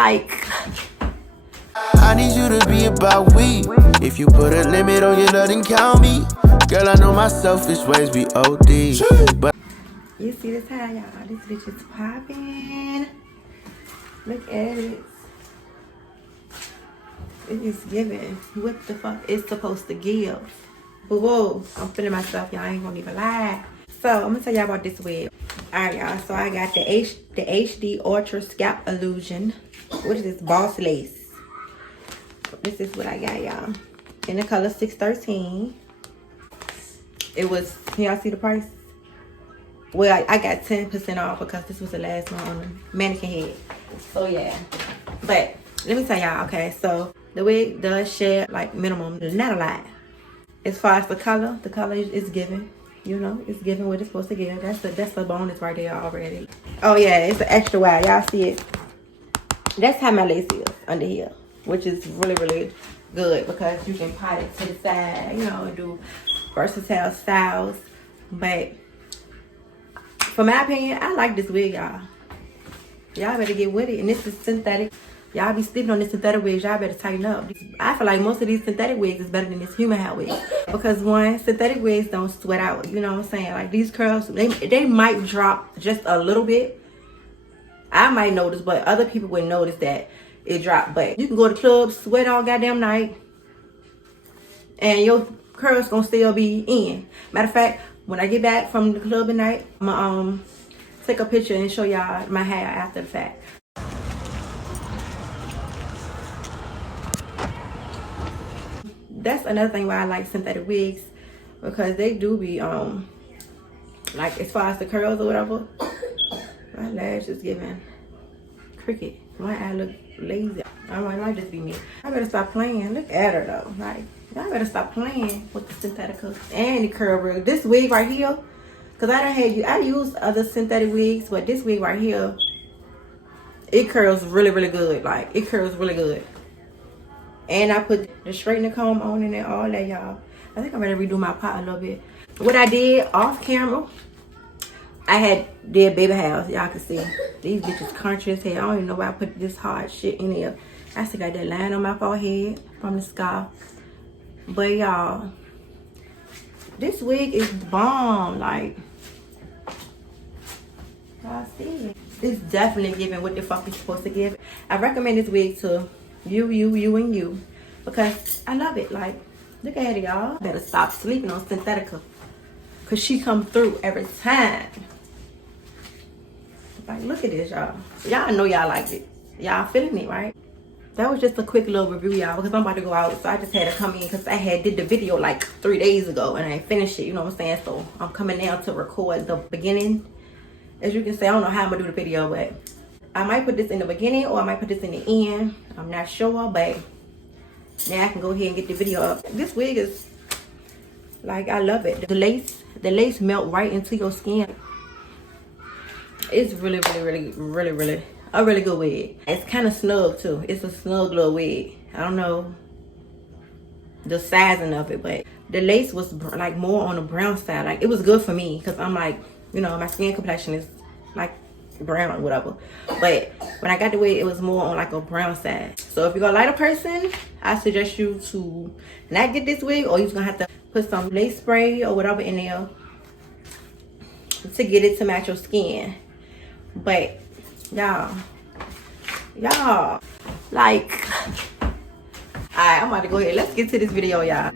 Like, I need you to be about we. If you put a limit on your love, then count me. Girl, I know my selfish ways be OD. But you see this how y'all? This bitch is popping. Look at it. It is giving what the fuck it's supposed to give. But whoa, I'm feeling myself, y'all. I ain't gonna even lie. So I'm gonna tell y'all about this wig. Alright, y'all. So I got the HD Ultra Scalp Illusion. What is this? Boss lace. This is what I got, y'all. In the color 613. It was, can y'all see the price? Well, I got 10% off because this was the last one on the mannequin head. So yeah. But let me tell y'all, okay, so the wig does share like minimum, not a lot. As far as the color is given. You know, it's giving what it's supposed to give. That's the bonus right there already. Oh yeah, it's an extra wide. Y'all see it? That's how my lace is under here, which is really, really good because you can pot it to the side, you know, and do versatile styles. But for my opinion, I like this wig, y'all. Y'all better get with it. And this is synthetic. Y'all be sleeping on this synthetic wigs. Y'all better tighten up. I feel like most of these synthetic wigs is better than this human hair wig. Because one, synthetic wigs don't sweat out. You know what I'm saying? Like these curls, they might drop just a little bit. I might notice, but other people would notice that it dropped. But you can go to clubs, sweat all goddamn night, and your curls gonna still be in. Matter of fact, when I get back from the club at night, I'm gonna take a picture and show y'all my hair after the fact. That's another thing why I like synthetic wigs, because they do be like as far as the curls or whatever, my lash is giving cricket. My eye look lazy. I might just be me. I better stop playing. Look at her though. Like, y'all better stop playing with the synthetic and the curl wig. This wig right here, cause I used other synthetic wigs, but this wig right here, it curls really, really good. Like it curls really good. And I put the straightening comb on in there, all that, y'all. I think I'm ready to redo my pot a little bit. What I did off camera, I did baby hairs. Y'all can see. These bitches crunchy as hell. I don't even know why I put this hard shit in there. I still got that line on my forehead from the scalp. But y'all, this wig is bomb. Like, y'all see it. It's definitely giving what the fuck it's supposed to give. I recommend this wig to you, and you, because I love it. Like, look at it, y'all. Better stop sleeping on Synthetica, cause she come through every time. Like, look at this, y'all. Y'all know y'all like it. Y'all feeling it, right? That was just a quick little review, y'all, because I'm about to go out, so I just had to come in because I did the video like 3 days ago and I finished it, you know what I'm saying? So I'm coming now to record the beginning. As you can see, I don't know how I'm gonna do the video, but I might put this in the beginning or I might put this in the end. I'm not sure, but now I can go ahead and get the video up. This wig is, like, I love it. The lace melt right into your skin. It's really a really good wig. It's kind of snug too. It's a snug little wig. I don't know the sizing of it, but the lace was like more on the brown side. Like, it was good for me because I'm like, you know, my skin complexion is like brown or whatever. But when I got the wig, it was more on like a brown side. So if you're a lighter person, I suggest you to not get this wig, or you're gonna have to put some lace spray or whatever in there to get it to match your skin. But y'all, like, alright, I'm about to go ahead. Let's get to this video, y'all.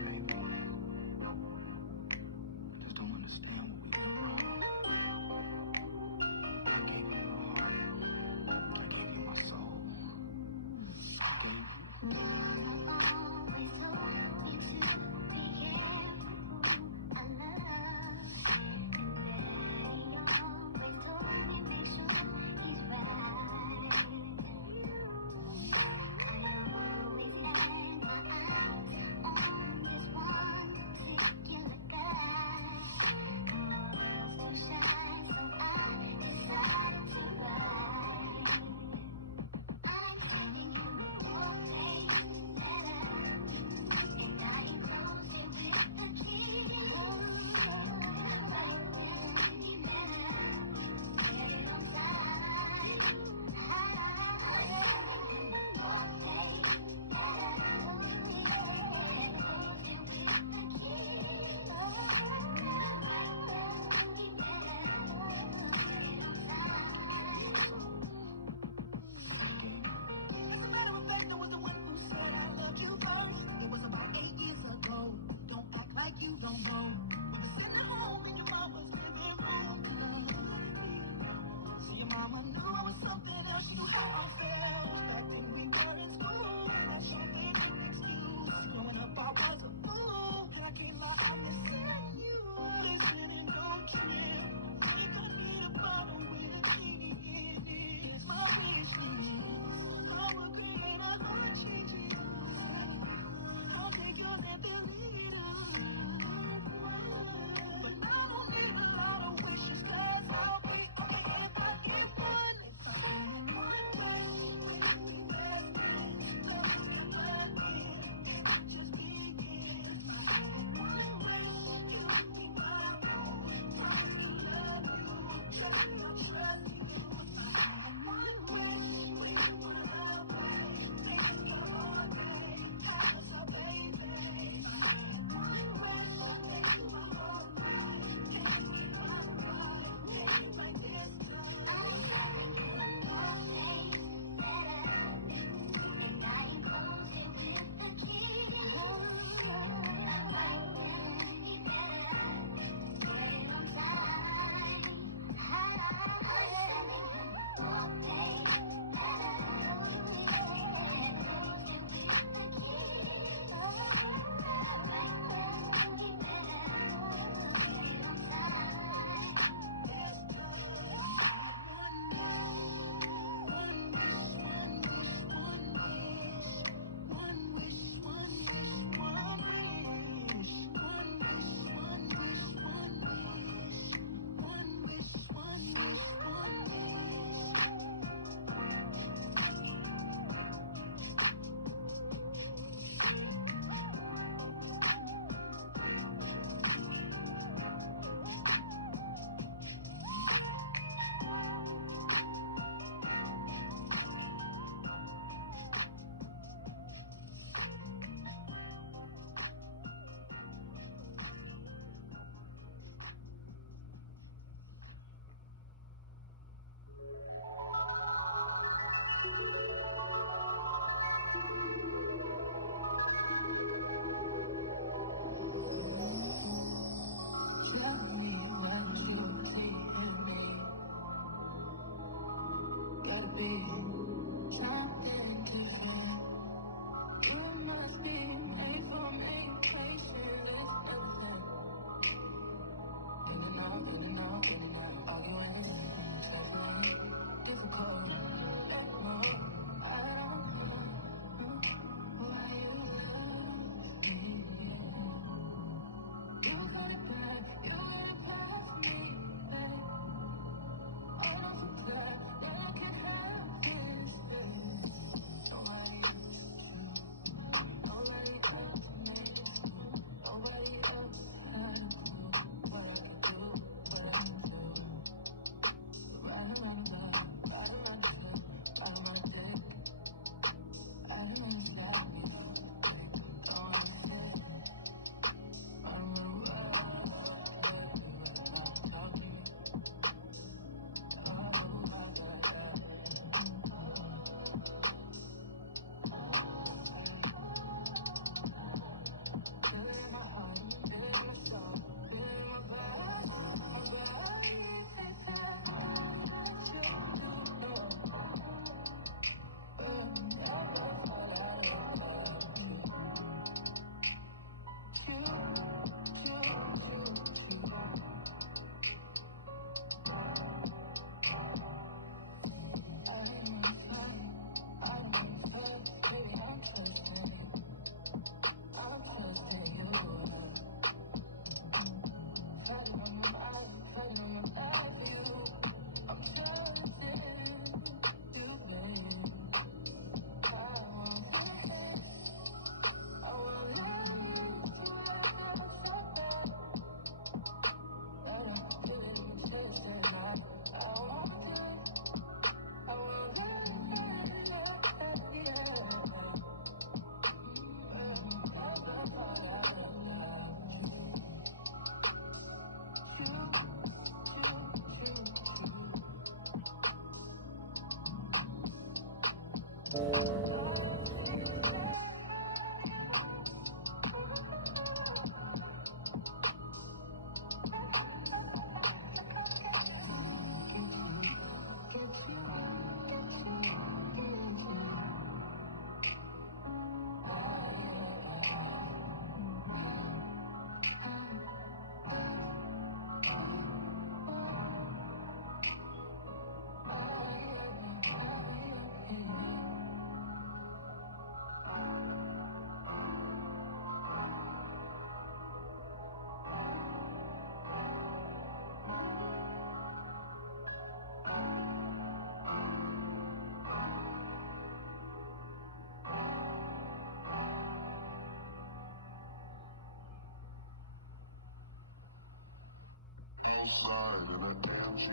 Outside in an AMG,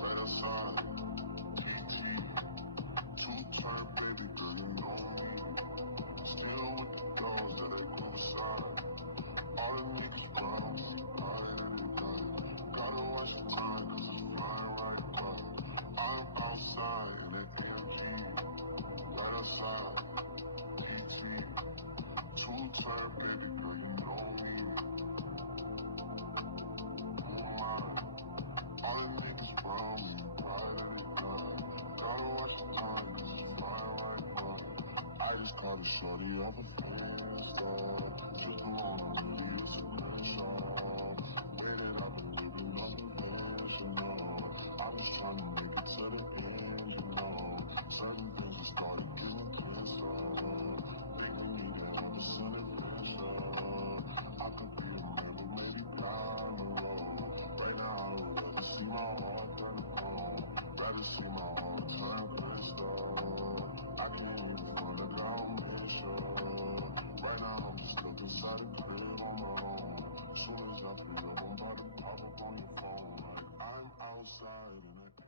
right outside, TT, two-turn baby girl, you know me. Still with the dogs that I grew beside. All the niggas round, right every night. Gotta watch the time, cause it's flying right by. I'm outside in an AMG, right outside, TT, two-turn baby girl, you know me. All the niggas from me, right every time. Gotta watch the time, cause it's flying right by. I just caught a shorty off a Insta. Drippin' on a really, it's a crenshaw. Waited up and living unconventional. I was trying to make it to the end, you know. Certain things just started getting closer. Think we need to have a sun adventure. I could be a man, but maybe down the road. Right now, I would rather see my heart turn to gold. Rather see my heart turn crystal. I can't even find a down measure. Right now, I'm just stuck inside the crib on my own. Soon as I free up, I'm about to pop up on your phone. Like, I'm outside in it.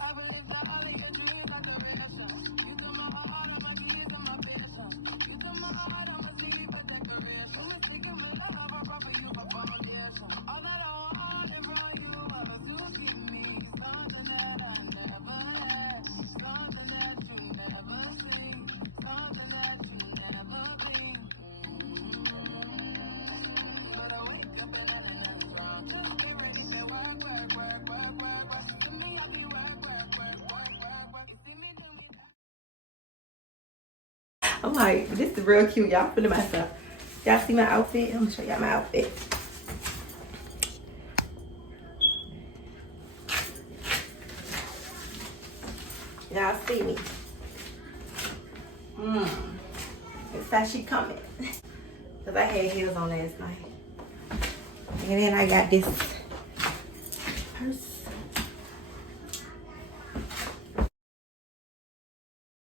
I believe that all of your dreams are duration. You took my heart, all my keys, and my vision. You took my heart, I'ma leave a decoration. We're sticking with love, I brought for you a foundation. All that I wanted from you was to give me something that I never had, something that you never seen, something that you never been. But I wake up and it's wrong. Just get ready to work, work, work, work, work, work. To me, I be work, work, work, work, work, work. You see me do me that. I'm like, this is real cute, y'all. Feeling myself. Y'all see my outfit? I'm gonna show y'all my outfit. Y'all see me? It's how she coming. Cause I had heels on last night. And then I got this purse.